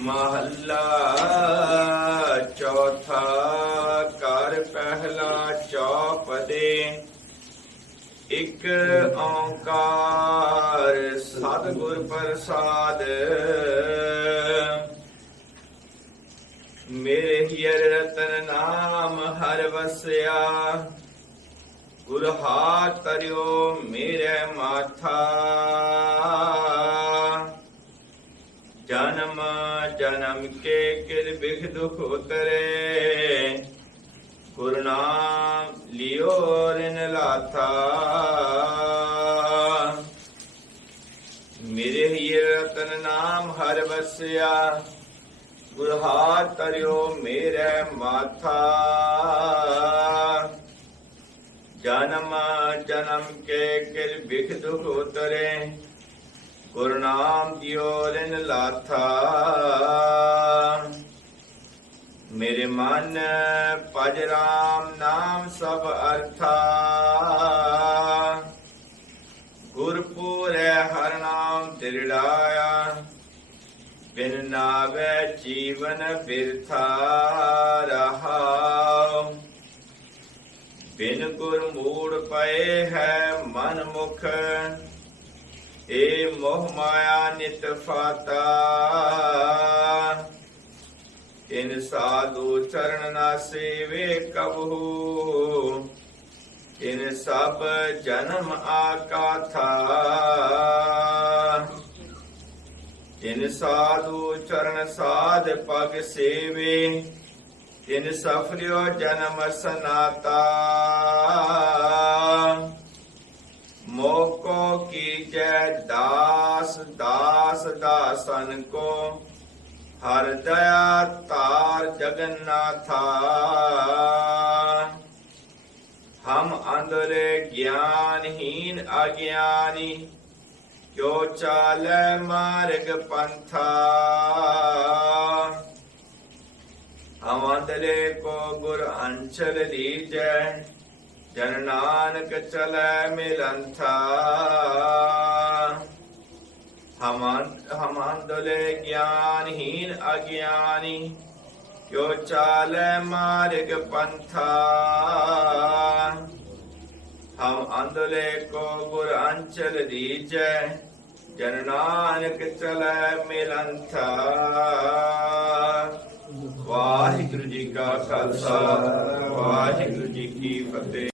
ਮਹੱਲਾ ਚੌਥਾ ਕਰ ਪਹਿਲਾ ਚੌਪਦੇ ਇੱਕ ਓੰਕਾਰ ਸਤਿਗੁਰ ਪ੍ਰਸਾਦ। ਮੇਰੇ ਹੀਰ ਰਤਨ ਨਾਮ ਹਰ ਵਸਿਆ, ਗੁਰ ਹਾਥ ਤਰਿਓ ਮੇਰੇ ਮਾਥਾ। ਜਨਮ ਕੇ ਕਿਲ ਬਿਖ ਦੁਖ ਉਤਰੇ। ਗੁਰੂ ਨਾਮ ਲਿਓ ਰਿਨ ਲਾਥਾ। ਮੇਰੇ ਹੀ ਰਤਨ ਨਾਮ ਹਰ ਵਸਿਆ। ਗੁਰ ਹਾਥ ਤਰਿਓ ਮੇਰੇ ਮਾਥਾ। ਜਨਮ ਜਨਮ ਕੇ ਕਿਲ ਬਿਖ ਦੁਖ ਉਤਰੇ। ਗੁਰੂ ਨਾਮ ਦਿਓ ਰਿਨ ਲਾਥਾ। ਮੇਰੇ ਮਨ ਭਜ ਰਾਮ ਨਾਮ ਸਭ ਅਰਥਾ। ਗੁਰਪੂਰੈ ਹਰ ਨਾਮ ਦਿਰੜਾਇਆ। ਬਿਨ ਨਾਵੇ ਜੀਵਨ ਬਿਰਥਾ ਰਹਾ। ਬਿਨ ਗੁਰ ਮੂੜ ਪਏ ਹੈ ਮਨ ਮੁਖ। ਏ ਮੋਹ ਮਾਇਆ ਨਿਤ ਫਾਤਾ। ਇਨ ਸਾਧੂ ਚਰਨ ਨਾ ਸੇਵੇ ਕਬਹੂ। ਇਨ ਸਭ ਜਨਮ ਆਕਾਥਾ ਇਨ ਸਾਧੂ ਚਰਨ ਸਾਧ ਪਗ ਸੇਵੇ। ਇਨ ਸਫਲਿਓ ਜਨਮ ਸਨਾਤਾ। ਦਾਸ ਦਾਸ, ਦਾਸਨ ਕੋ। ਹਰ ਦਇਆ ਤਾਰ ਜਗਨਨਾਥਾ ਹਮ ਅੰਦਰੇ ਗਿਆਨਹੀਨ ਅਗਿਆਨੀ ਜੋ ਚਾਲੈ ਮਾਰਗ ਪੰਥਾ। ਹਮੰਦਰੇ ਕੋ ਗੁਰ ਅੰਚਲ ਲੀਜੈ, ਜਨ ਨਾਨਕ ਚਲੈ ਮਿਲੰਥਾ। ਹਮਾਂਦਲੇ ਗਿਆਨਹੀਨ ਅਗਿਆਨੀ ਕਿਉ ਚਾਲੈ ਮਾਰਗ ਪੰਥਾ ਹਮ ਅੰਧਲੇ ਕੋ ਗੁਰ ਅੰਚਲ ਦੀਜੈ ਜਨ ਨਾਨਕ ਚਲੈ ਮਿਲੰਥਾ ਵਾਹਿਗੁਰੂ ਜੀ ਕਾ ਖਾਲਸਾ ਵਾਹਿਗੁਰੂ ਜੀ ਕੀ ਫਤਿਹ